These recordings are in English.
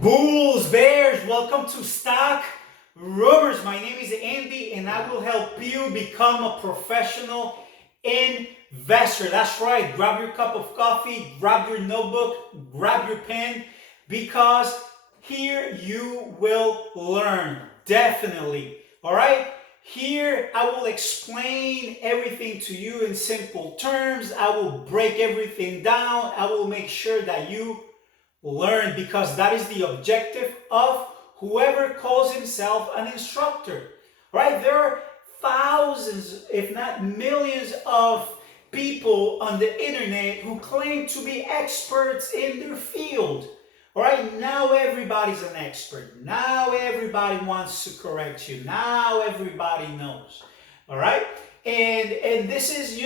Bulls, Bears, welcome to Stock Rumors. My name is Andy and I will help you become a professional investor. That's right. Grab your cup of coffee, grab your notebook, grab your pen, because here you will learn. Definitely. All right? Here I will explain everything to you in simple terms. I will break everything down. I will make sure that you learn, because that is the objective of whoever calls himself an instructor, right? There are thousands, if not millions, of people on the internet who claim to be experts in their field. All right, now everybody's an expert. Now everybody wants to correct you. Now everybody knows. All right, and this is,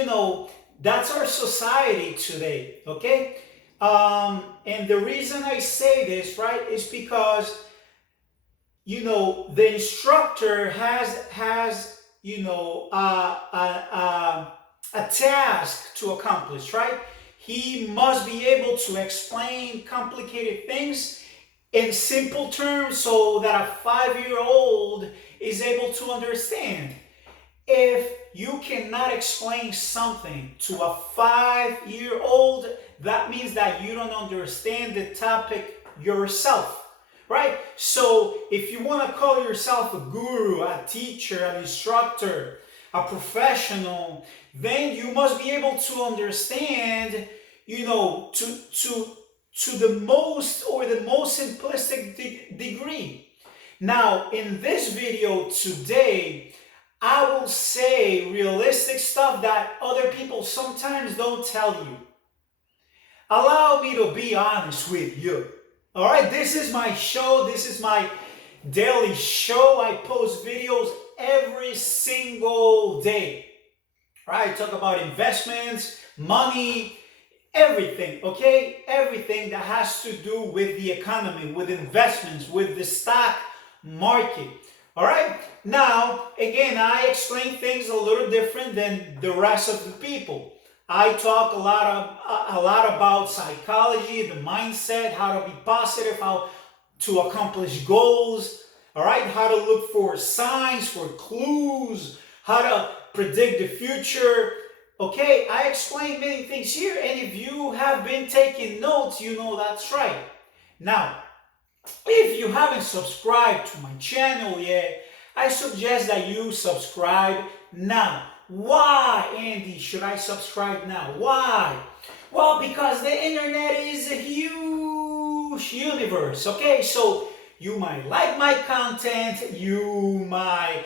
that's our society today. Okay. And the reason I say this, right, is because, the instructor has a task to accomplish, right? He must be able to explain complicated things in simple terms so that a 5-year-old is able to understand. If you cannot explain something to a 5-year-old, that means that you don't understand the topic yourself, right? So if you want to call yourself a guru, a teacher, an instructor, a professional, then you must be able to understand, to the most simplistic degree. Now, in this video today, I will say realistic stuff that other people sometimes don't tell you. Allow me to be honest with you. All right, this is my show. This is my daily show. I post videos every single day. Right? I talk about investments, money, everything, okay? Everything that has to do with the economy, with investments, with the stock market. All right? Now, again, I explain things a little different than the rest of the people. I talk a lot about psychology, the mindset, how to be positive, how to accomplish goals, all right? How to look for signs, for clues, how to predict the future. Okay, I explain many things here, and if you have been taking notes, you know that's right. Now, if you haven't subscribed to my channel yet, I suggest that you subscribe now. Why, Andy, should I subscribe now? Why? Well, because the internet is a huge universe, okay? So you might like my content, you might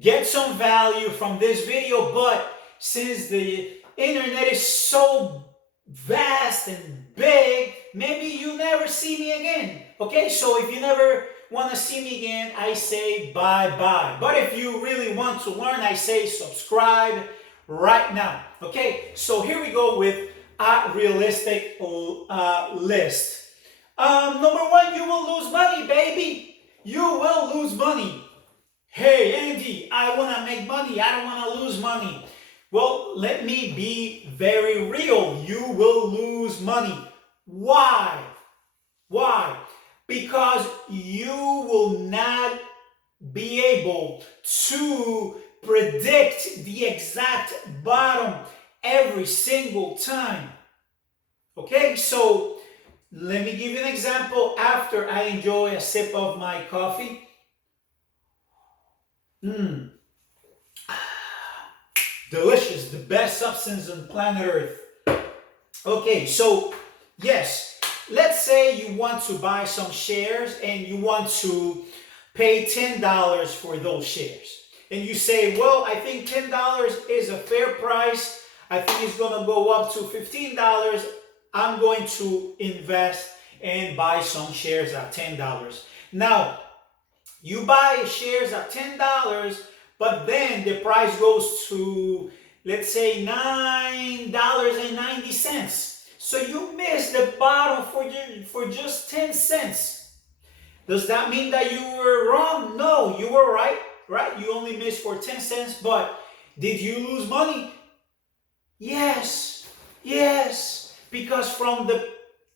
get some value from this video, but since the internet is so vast and big, maybe you never see me again. Okay, so if you never want to see me again, I say bye-bye. But if you really want to learn, I say subscribe right now. Okay, so here we go with a realistic list. Number one, you will lose money, baby. You will lose money. Hey, Andy, I want to make money. I don't want to lose money. Well, let me be very real. You will lose money. Why? Why? Because you will not be able to predict the exact bottom every single time. Okay, so let me give you an example after I enjoy a sip of my coffee. Delicious, the best substance on planet Earth. Okay, so yes, let's say you want to buy some shares and you want to pay $10 for those shares. And you say, well, I think $10 is a fair price. I think it's going to go up to $15. I'm going to invest and buy some shares at $10. Now, you buy shares at $10, but then the price goes to, let's say, $9.90. So you missed the bottom for just 10 cents. Does that mean that you were wrong? No, you were right, right? You only missed for 10 cents, but did you lose money? Yes, because from the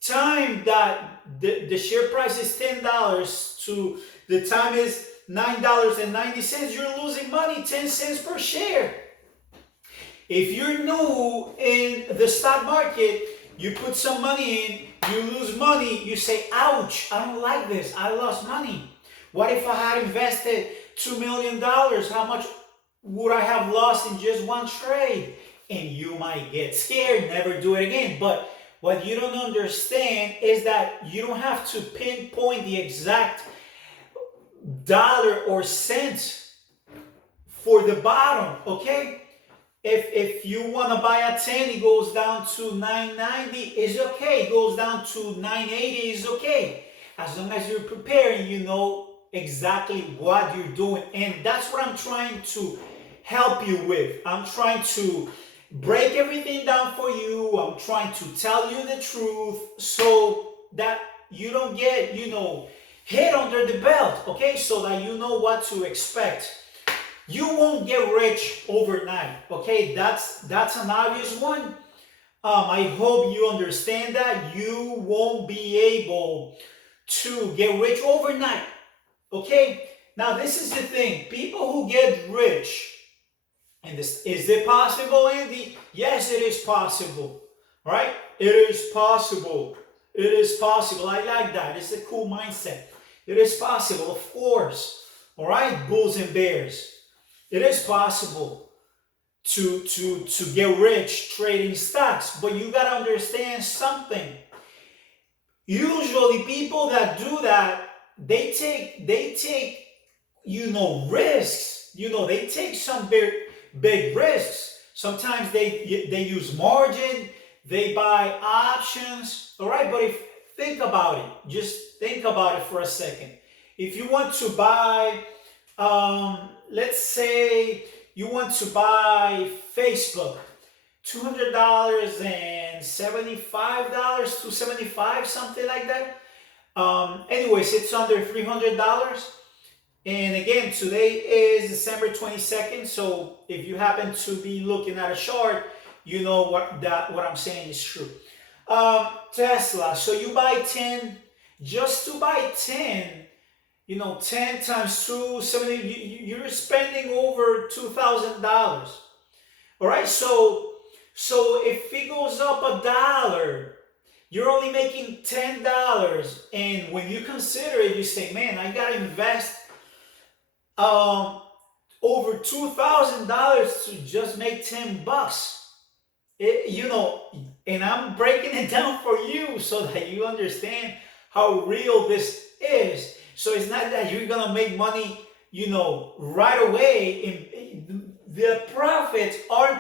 time that the share price is $10 to the time is $9.90, you're losing money, 10 cents per share. If you're new in the stock market, you put some money in, you lose money, you say, ouch, I don't like this, I lost money. What if I had invested $2 million? How much would I have lost in just one trade? And you might get scared, never do it again. But what you don't understand is that you don't have to pinpoint the exact dollar or cent for the bottom, okay? If you want to buy a 10, it goes down to 990, it's okay. It goes down to 980, it's okay. As long as you're preparing, you know exactly what you're doing. And that's what I'm trying to help you with. I'm trying to break everything down for you. I'm trying to tell you the truth so that you don't get, hit under the belt, okay? So that you know what to expect. You won't get rich overnight, okay? That's an obvious one. I hope you understand that. You won't be able to get rich overnight, okay? Now, this is the thing. People who get rich, and this, is it possible, Andy? Yes, it is possible, right? It is possible. It is possible. I like that. It's a cool mindset. It is possible, of course. All right, bulls and bears. It is possible to get rich trading stocks, but you gotta understand something. Usually, people that do that, they take risks. They take some big risks. Sometimes they use margin, they buy options. All right, but think about it. Just think about it for a second. If you want to buy, let's say you want to buy Facebook, $200 and $75, $275, something like that. Anyways, it's under $300. And again, today is December 22nd. So if you happen to be looking at a chart, you know what I'm saying is true. Tesla. So you buy 10, just to buy 10. 10 times 2, 70, you're spending over $2,000. All right, so if it goes up $1, you're only making $10. And when you consider it, you say, man, I gotta invest over $2,000 to just make $10. And I'm breaking it down for you so that you understand how real this is. So it's not that you're gonna make money, right away. The profits are in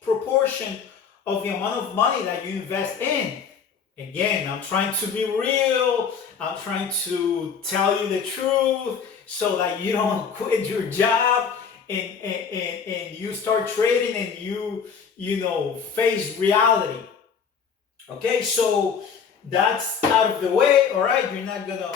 proportion of the amount of money that you invest in. Again, I'm trying to be real. I'm trying to tell you the truth so that you don't quit your job and you start trading and you face reality. Okay, so that's out of the way. All right, you're not gonna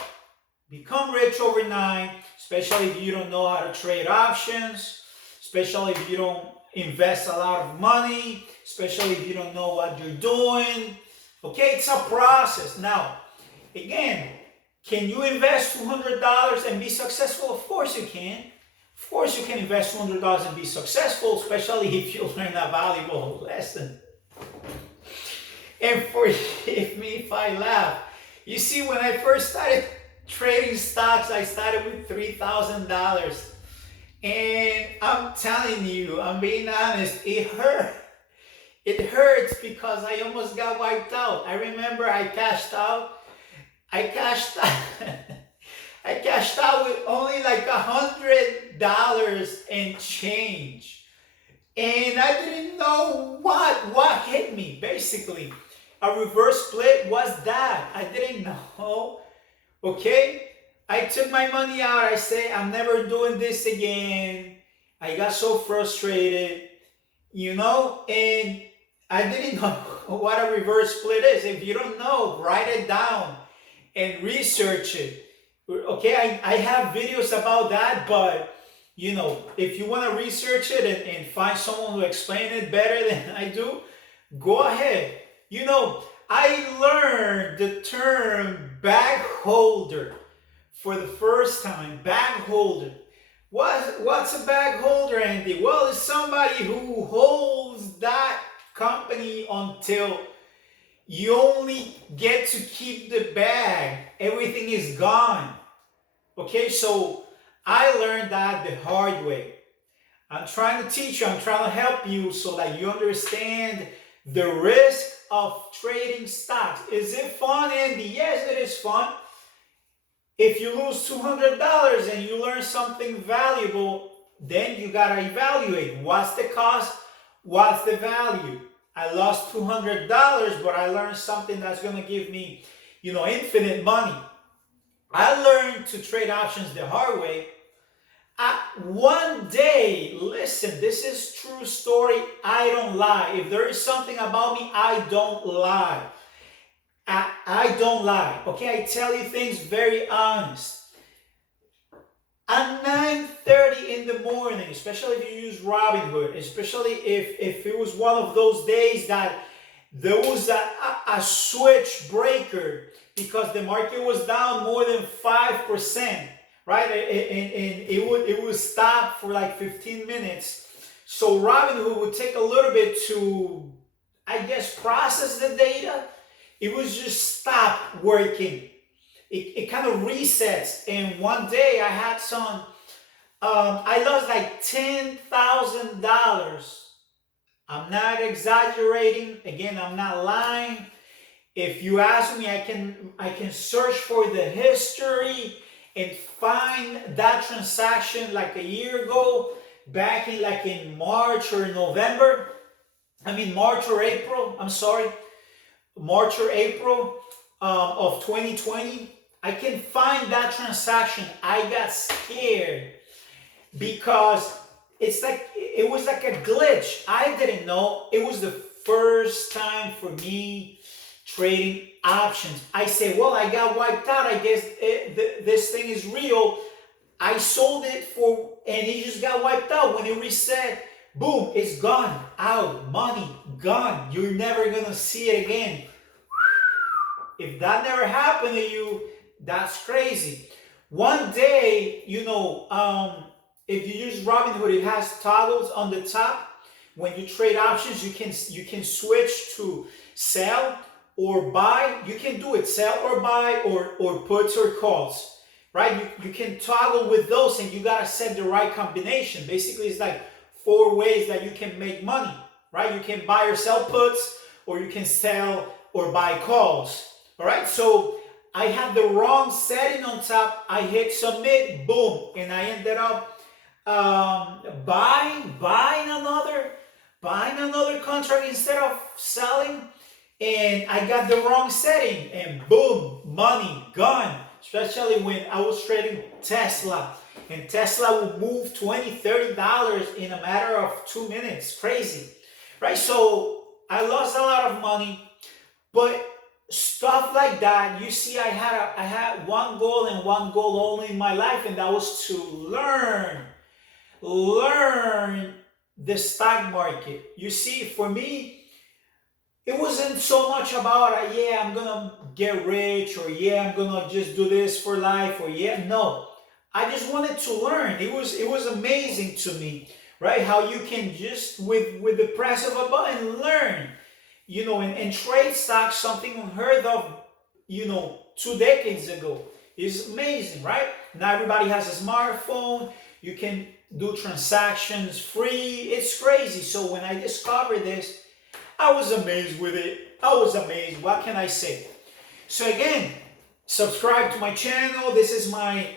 become rich overnight, especially if you don't know how to trade options, especially if you don't invest a lot of money, especially if you don't know what you're doing. Okay, it's a process. Now, again, can you invest $200 and be successful? Of course you can. Of course you can invest $200 and be successful, especially if you learn a valuable lesson. And forgive me if I laugh. You see, when I first started trading stocks, I started with $3,000. And I'm telling you, I'm being honest, it hurt. It hurts because I almost got wiped out. I remember I cashed out with only like $100 and change. And I didn't know what hit me, basically. A reverse split was that. I didn't know. Okay? I took my money out. I say, I'm never doing this again. I got so frustrated, and I didn't know what a reverse split is. If you don't know, write it down and research it. Okay, I have videos about that, but if you want to research it and find someone who explains it better than I do, go ahead. I learned the term bag holder for the first time. Bag holder. What's a bag holder, Andy? Well, it's somebody who holds that company until you only get to keep the bag. Everything is gone. Okay, so I learned that the hard way. I'm trying to teach you, I'm trying to help you so that you understand the risk of trading stocks. Is it fun, Andy? Yes, it is fun. If you lose $200 and you learn something valuable, then you gotta evaluate what's the cost, what's the value. I lost $200, but I learned something that's gonna give me, infinite money. I learned to trade options the hard way. One day, listen, this is true story. I don't lie. If there is something about me, I don't lie. I don't lie. Okay, I tell you things very honest. At 9:30 in the morning, especially if you use Robinhood, especially if it was one of those days that there was a switch breaker because the market was down more than 5%, right? And it would stop for like 15 minutes. So Robinhood would take a little bit to, I guess, process the data. It was just stop working. It kind of resets. And one day I had I lost like $10,000. I'm not exaggerating. Again, I'm not lying. If you ask me, I can search for the history and find that transaction like a year ago, back in March or November. March or April. I'm sorry. March or April of 2020, I can find that transaction. I got scared because it was like a glitch. I didn't know. It was the first time for me trading options. I said, well, I got wiped out. I guess this thing is real. I sold it and it just got wiped out. When it reset, boom, it's gone, out, money, gone. You're never gonna see it again. If that never happened to you, that's crazy. One day, if you use Robinhood, it has toggles on the top. When you trade options, you can switch to sell or buy. You can do it, sell or buy, or puts or calls, right? You can toggle with those, and you gotta set the right combination. Basically, it's like 4 ways that you can make money, right? You can buy or sell puts, or you can sell or buy calls. All right, so I had the wrong setting on top. I hit submit, boom, and I ended up buying another contract instead of selling, and I got the wrong setting, and boom, money gone. Especially when I was trading Tesla, and Tesla would move $20-$30 in a matter of 2 minutes. Crazy, right? So I lost a lot of money, but stuff like that, you see, I had one goal and one goal only in my life, and that was to learn the stock market. You see, for me, it wasn't so much about I'm gonna get rich, or I'm gonna just do this for life, or no. I just wanted to learn. It was amazing to me, right? How you can just with the press of a button learn. And trade stocks, something unheard of, 2 decades ago. It's amazing, right? Now everybody has a smartphone. You can do transactions free. It's crazy. So when I discovered this, I was amazed with it. I was amazed. What can I say? So again, subscribe to my channel. This is my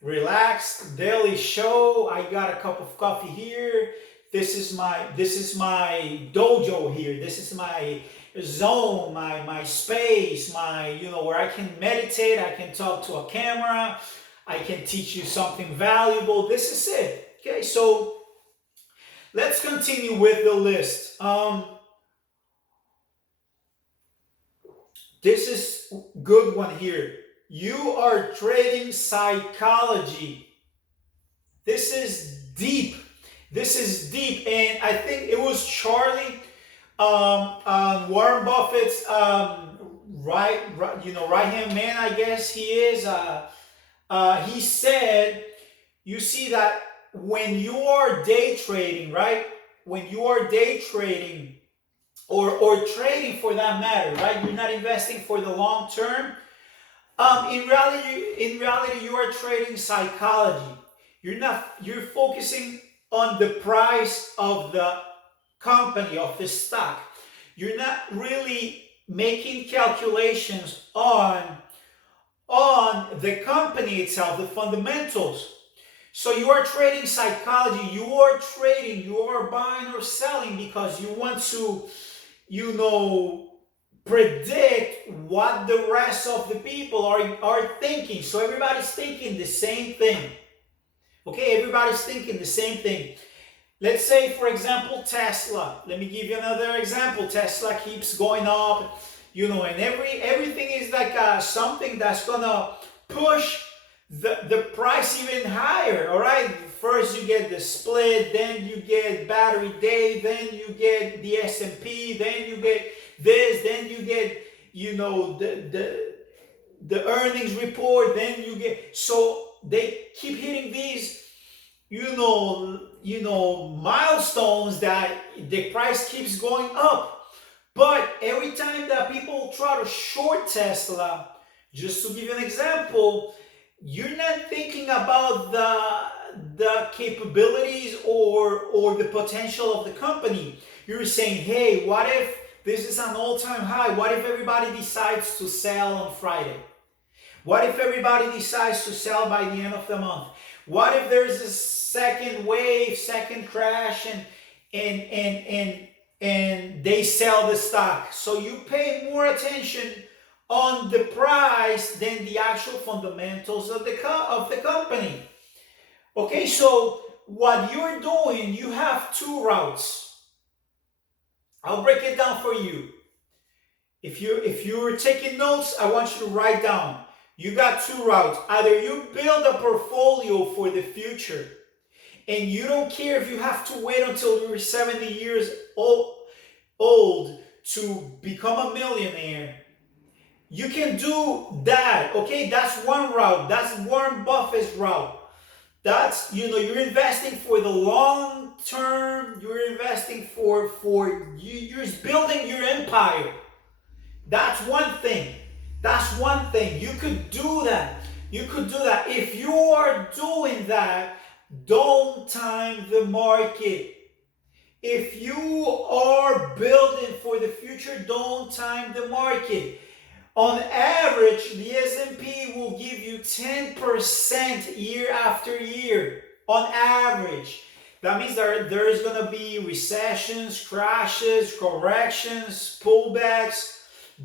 relaxed daily show. I got a cup of coffee here. This is my dojo here. This is my zone, my space, where I can meditate, I can talk to a camera, I can teach you something valuable. This is it. Okay, so let's continue with the list. This is good one here. You are trading psychology. This is deep. This is deep, and I think it was Charlie, Warren Buffett's right hand man, I guess he is. He said, you see that when you are day trading, right? When you are day trading or trading for that matter, right? You're not investing for the long term. In reality, you are trading psychology. You're focusing on the price of the company, of the stock. You're not really making calculations on the company itself, the fundamentals. So you are trading psychology, you are buying or selling because you want to, you know, predict what the rest of the people are thinking. So everybody's thinking the same thing. Okay, everybody's thinking the same thing. Let's say, for example, Tesla. Let me give you another example. Tesla keeps going up, and everything is like something that's gonna push the price even higher. All right. First you get the split, then you get battery day, then you get the S&P, then you get this, then you get the earnings report, then you get, so they keep hitting these milestones that the price keeps going up. But every time that people try to short Tesla, just to give you an example, you're not thinking about the capabilities or the potential of the company. You're saying, hey, what if this is an all-time high? What if everybody decides to sell on Friday? What if everybody decides to sell by the end of the month? What if there's a second wave, second crash, and they sell the stock? So you pay more attention on the price than the actual fundamentals of the company. Okay, so what you're doing, you have two routes. I'll break it down for you. If you're taking notes, I want you to write down. You got two routes. Either you build a portfolio for the future, and you don't care if you have to wait until you're 70 years old to become a millionaire. You can do that. Okay, that's one route. That's Warren Buffett's route. That's, you're investing for the long term. You're investing for you're building your empire. That's one thing. You could do that. If you are doing that, don't time the market. If you are building for the future, don't time the market. On average, the S&P will give you 10% year after year. On average. That means there is going to be recessions, crashes, corrections, pullbacks,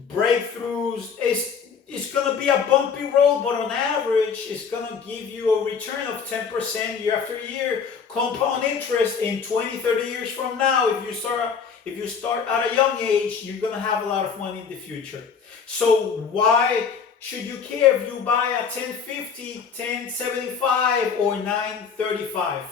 breakthroughs. It's going to be a bumpy road, but on average, it's going to give you a return of 10% year after year. Compound interest in 20, 30 years from now. If you start at a young age, you're going to have a lot of money in the future. So why should you care if you buy at 1050, 1075, or 935?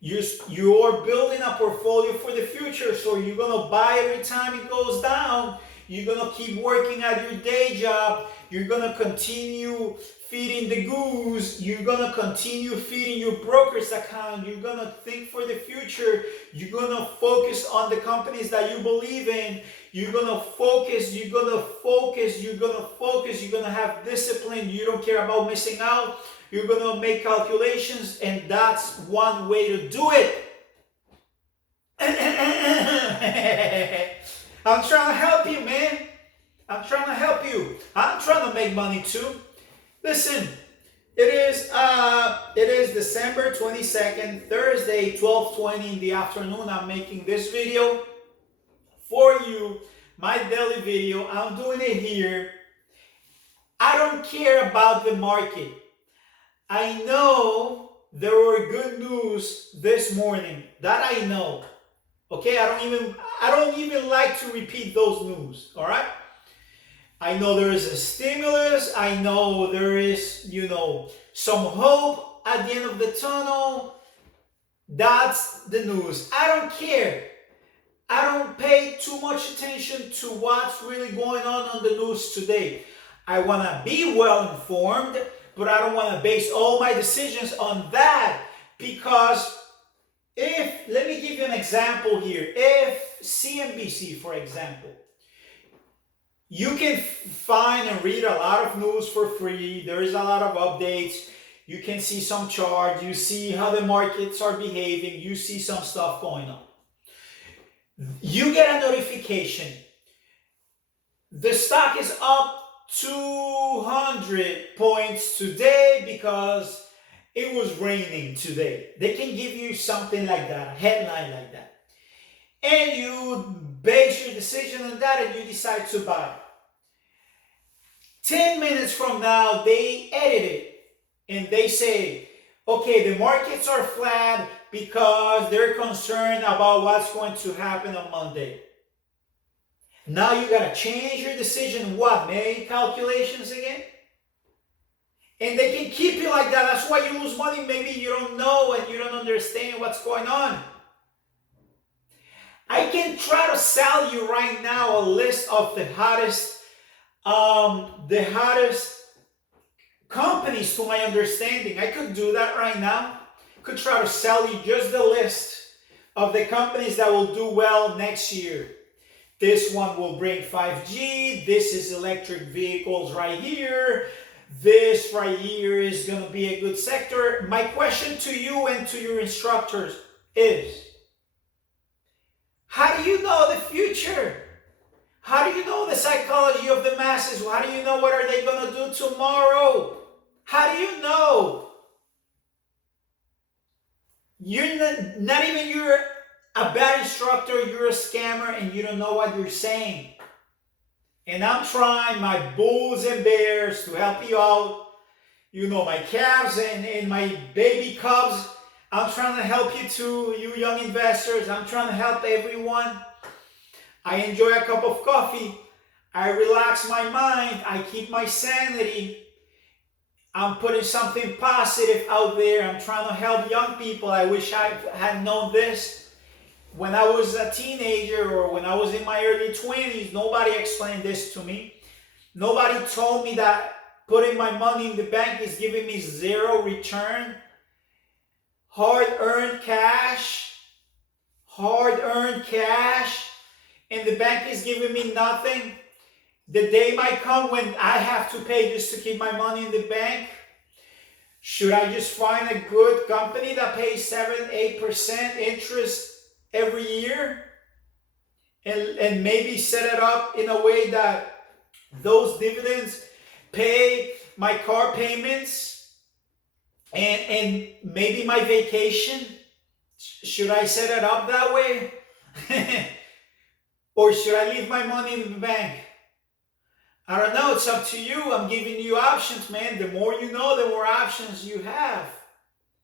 You're building a portfolio for the future, so you're going to buy every time it goes down. You're going to keep working at your day job. You're going to continue feeding the goose. You're going to continue feeding your broker's account. You're going to think for the future. You're going to focus on the companies that you believe in. You're going to focus. You're going to have discipline. You don't care about missing out. You're going to make calculations, and that's one way to do it. I'm trying to help you, man. I'm trying to help you. I'm trying to make money too. Listen, it is December 22nd, Thursday, 12:20 in the afternoon. I'm making this video for you, my daily video. I'm doing it here. I don't care about the market. I know there were good news this morning. That I know. Okay, I don't even like to repeat those news, all right? I know there is a stimulus. I know there is, some hope at the end of the tunnel. That's the news. I don't care. I don't pay too much attention to what's really going on the news today. I want to be well informed, but I don't want to base all my decisions on that, because let me give you an example here. If CNBC, for example, you can find and read a lot of news for free. There is a lot of updates. You can see some charts. You see how the markets are behaving. You see some stuff going on. You get a notification. The stock is up 200 points today because it was raining today. They can give you something like that, a headline like that. And you base your decision on that and you decide to buy. 10 minutes from now, they edit it and they say, okay, the markets are flat because they're concerned about what's going to happen on Monday. Now you gotta change your decision. What? Make calculations again? And they can keep you like that. That's why you lose money. Maybe you don't know and you don't understand what's going on. I can try to sell you right now a list of the hottest companies to my understanding. I could do that right now. Could try to sell you just the list of the companies that will do well next year. This one will bring 5G. This is electric vehicles right here. This right here is going to be a good sector. My question to you and to your instructors is, how do you know the future? How do you know the psychology of the masses? How do you know what are they going to do tomorrow? How do you know? You're a bad instructor, you're a scammer, and you don't know what you're saying. And I'm trying my bulls and bears to help you out. You know, my calves and my baby cubs. I'm trying to help you too, you young investors. I'm trying to help everyone. I enjoy a cup of coffee. I relax my mind. I keep my sanity. I'm putting something positive out there. I'm trying to help young people. I wish I had known this when I was a teenager or when I was in my early 20s. Nobody explained this to me. Nobody told me that putting my money in the bank is giving me zero return. Hard-earned cash, and the bank is giving me nothing. The day might come when I have to pay just to keep my money in the bank. Should I just find a good company that pays 7-8% interest every year and maybe set it up in a way that those dividends pay my car payments and maybe my vacation? Should I set it up that way? Or should I leave my money in the bank? I don't know. It's up to you. I'm giving you options, man. The more you know, the more options you have.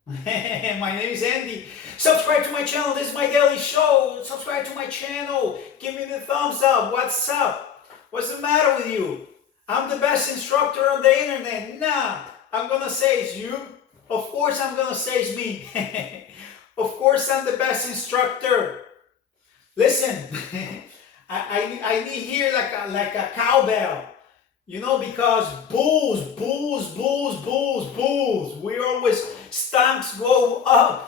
My name is Andy. Subscribe to my channel. This is my daily show. Subscribe to my channel. Give me the thumbs up. What's up? What's the matter with you? I'm the best instructor on the internet. Nah, I'm going to say it's you. Of course I'm going to say it's me. Of course I'm the best instructor. Listen, I need here like a cowbell, you know, because bulls. We always, stocks go up.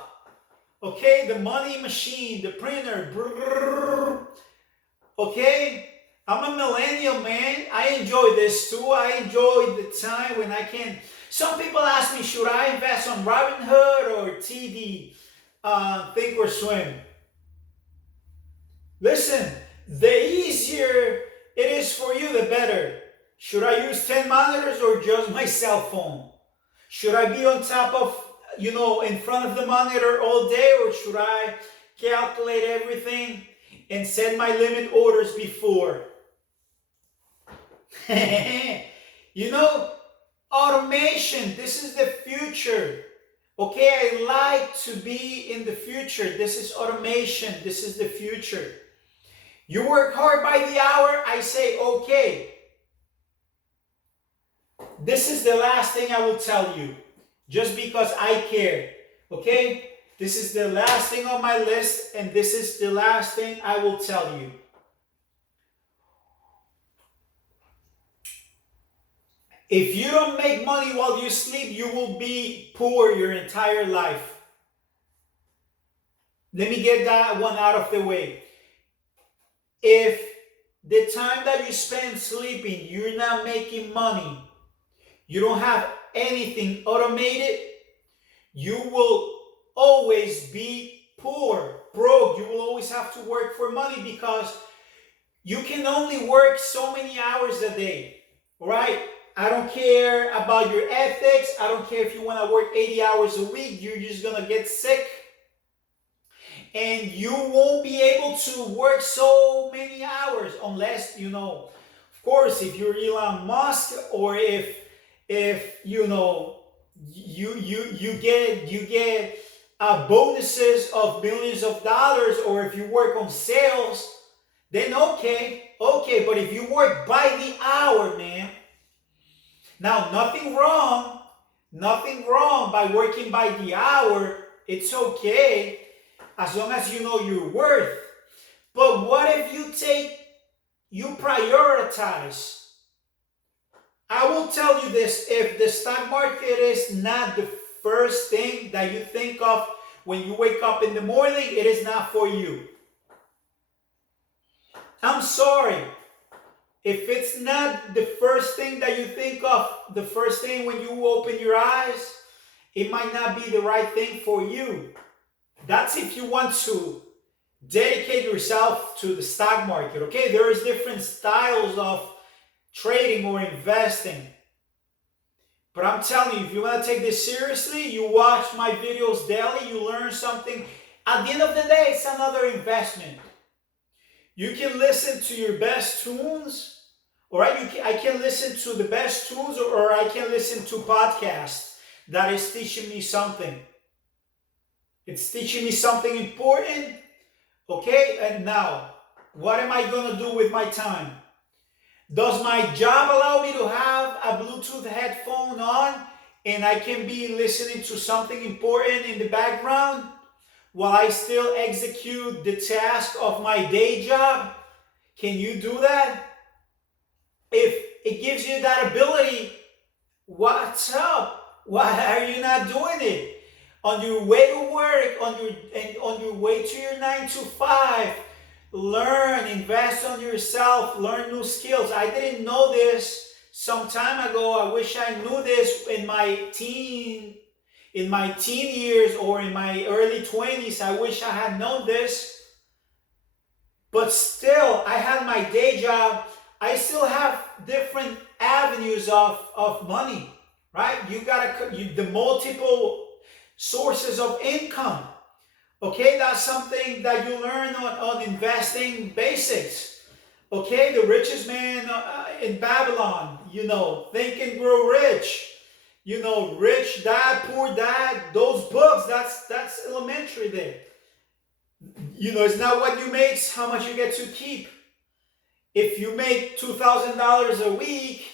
Okay, the money machine, the printer. Brrr. Okay, I'm a millennial, man. I enjoy this too. I enjoy the time when I can. Some people ask me, should I invest on Robinhood or TD, Think or Swim? Listen, the easier it is for you, the better. Should I use 10 monitors or just my cell phone? Should I be on top of, in front of the monitor all day, or should I calculate everything and set my limit orders before? Automation, this is the future. Okay, I like to be in the future. This is automation. This is the future. You work hard by the hour, I say, okay. This is the last thing I will tell you, just because I care, okay? This is the last thing on my list, and this is the last thing I will tell you. If you don't make money while you sleep, you will be poor your entire life. Let me get that one out of the way. If the time that you spend sleeping, you're not making money, you don't have anything automated, you will always be poor, broke. You will always have to work for money because you can only work so many hours a day, right? I don't care about your ethics. I don't care if you want to work 80 hours a week. You're just going to get sick. And you won't be able to work so many hours unless, of course, if you're Elon Musk, or if you get bonuses of millions of dollars, or if you work on sales, then okay. But if you work by the hour, man. Now, nothing wrong by working by the hour. It's okay as long as you know your worth. But what if you prioritize? I will tell you this, if the stock market is not the first thing that you think of when you wake up in the morning, it is not for you. I'm sorry. If it's not the first thing that you think of, the first thing when you open your eyes, it might not be the right thing for you. That's if you want to dedicate yourself to the stock market, okay? There is different styles of trading or investing. But I'm telling you, if you want to take this seriously, you watch my videos daily, you learn something. At the end of the day, it's another investment. You can listen to your best tunes, all right? I can listen to the best tunes, or I can listen to podcasts that is teaching me something. It's teaching me something important, okay? And now, what am I going to do with my time? Does my job allow me to have a Bluetooth headphone on and I can be listening to something important in the background while I still execute the task of my day job? Can you do that? If it gives you that ability, what's up? Why are you not doing it? On your way to work, on your way to your 9 to 5, learn, invest on yourself, learn new skills. I didn't know this some time ago. I wish I knew this in my teen years or in my early 20s. I wish I had known this. But still, I had my day job. I still have different avenues of money, right? You gotta the multiple sources of income. Okay, that's something that you learn on investing basics. Okay, The Richest Man in Babylon, Think and Grow Rich, Rich Dad, Poor Dad, those books, that's elementary there. It's not what you make, it's how much you get to keep. If you make $2,000 a week,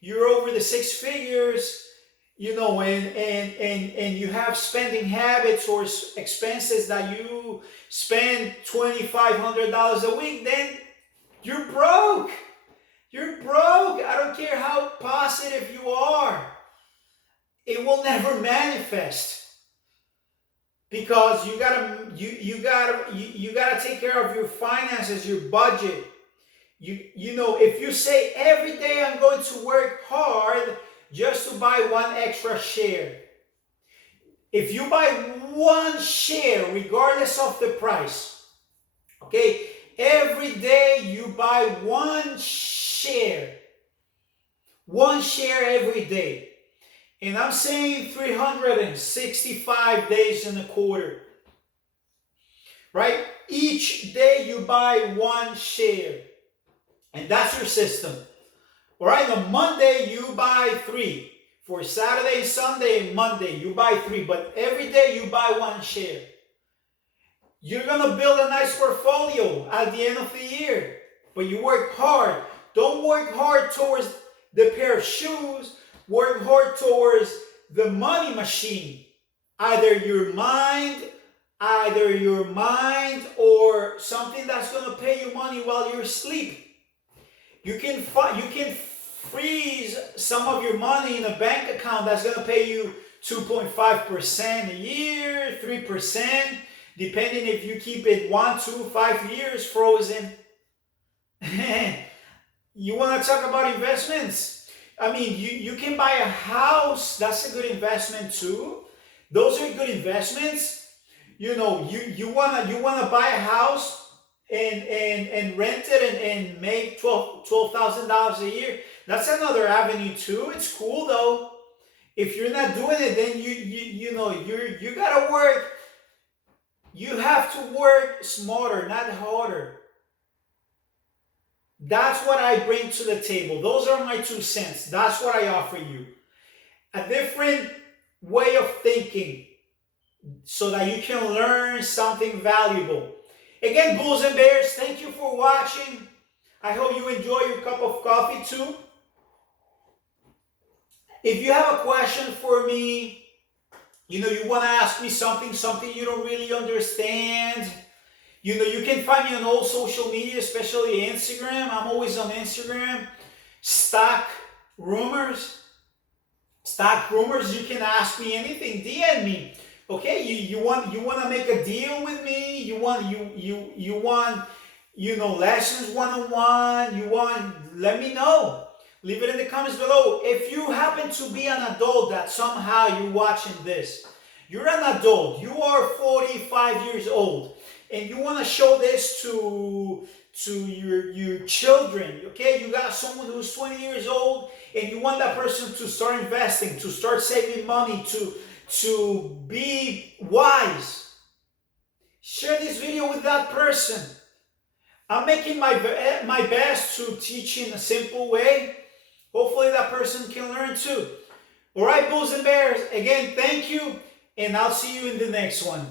you're over the six figures, and you have spending habits or expenses that you spend $2,500 a week, then you're broke. You're broke. I don't care how positive you are. It will never manifest because you gotta take care of your finances, your budget. If you say every day I'm going to work hard just to buy one extra share. If you buy one share, regardless of the price, okay, every day you buy one share every day. And I'm saying 365 days in a quarter, right? Each day you buy one share. And that's your system. All right, on Monday, you buy 3. For Saturday, Sunday, and Monday, you buy 3. But every day, you buy one share. You're going to build a nice portfolio at the end of the year. But you work hard. Don't work hard towards the pair of shoes. Work hard towards the money machine. Either your mind either your mind or something that's going to pay you money while you're asleep. You can freeze some of your money in a bank account that's going to pay you 2.5% a year, 3%, depending if you keep it 1, 2, 5 years frozen. You want to talk about investments? I mean, you can buy a house. That's a good investment too. Those are good investments. You know, you wanna buy a house and rent it and make $12,000 a year. That's another avenue too. It's cool though. If you're not doing it, then you know you gotta work. You have to work smarter, not harder. That's what I bring to the table. Those are my 2 cents. That's what I offer you. A different way of thinking so that you can learn something valuable. Again, Bulls and Bears, thank you for watching. I hope you enjoy your cup of coffee too. If you have a question for me, you want to ask me something you don't really understand, you can find me on all social media, especially Instagram. I'm always on Instagram. Stock rumors. You can ask me anything. DM me. Okay, you want to make a deal with me? You want lessons one-on-one? Let me know. Leave it in the comments below. If you happen to be an adult that somehow you're watching this, you're an adult, you are 45 years old, and you want to show this to your children, okay? You got someone who's 20 years old, and you want that person to start investing, to start saving money, to be wise. Share this video with that person. I'm making my best to teach in a simple way. Hopefully that person can learn too. All right, Bulls and Bears, again, thank you, and I'll see you in the next one.